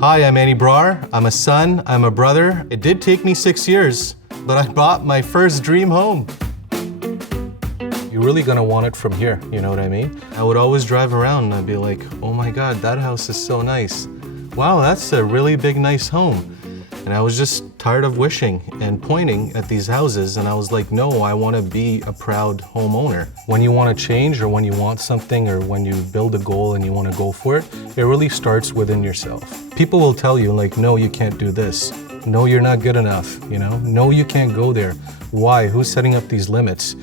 Hi, I'm Manny Brar. I'm a son, I'm a brother. It did take me 6 years, but I bought my first dream home. You're really gonna want it from here, you know what I mean? I would always drive around and I'd be like, oh my God, that house is so nice. Wow, that's a really big, nice home. And I was just tired of wishing and pointing at these houses, and I was like, no, I wanna be a proud homeowner. When you wanna change, or when you want something, or when you build a goal and you wanna go for it, it really starts within yourself. People will tell you like, no, you can't do this. No, you're not good enough, you know? No, you can't go there. Why? Who's setting up these limits?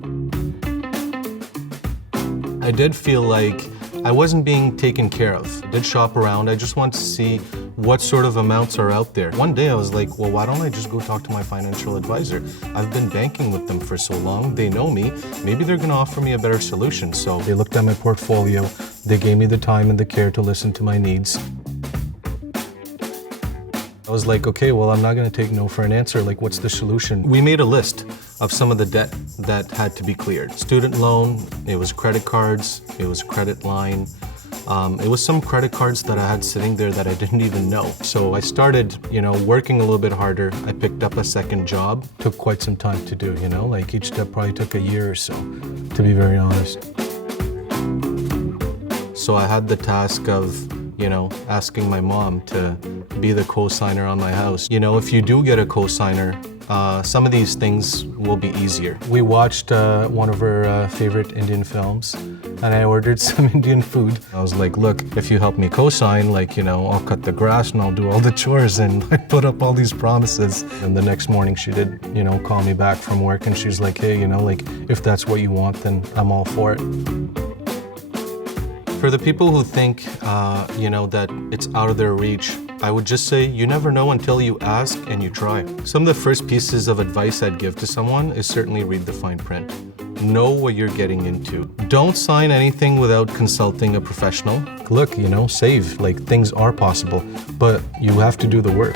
I did feel like I wasn't being taken care of. I did shop around. I just wanted to see what sort of amounts are out there. One day I was like, well, why don't I just go talk to my financial advisor? I've been banking with them for so long. They know me. Maybe they're gonna offer me a better solution. So they looked at my portfolio. They gave me the time and the care to listen to my needs. I was like, okay, well, I'm not gonna take no for an answer. Like, what's the solution? We made a list of some of the debt that had to be cleared. Student loan, it was credit cards, it was credit line. It was some credit cards that I had sitting there that I didn't even know. So I started, working a little bit harder. I picked up a second job. Took quite some time to do, like each step probably took a year or so, to be very honest. So I had the task of, asking my mom to be the co-signer on my house. If you do get a co-signer, some of these things will be easier. We watched one of our favorite Indian films, and I ordered some Indian food. I was like, look, if you help me co-sign, I'll cut the grass and I'll do all the chores, and I put up all these promises. And the next morning she did, call me back from work, and she's like, hey, if that's what you want, then I'm all for it. For the people who think, that it's out of their reach, I would just say you never know until you ask and you try. Some of the first pieces of advice I'd give to someone is certainly read the fine print. Know what you're getting into. Don't sign anything without consulting a professional. Look, save, things are possible, but you have to do the work.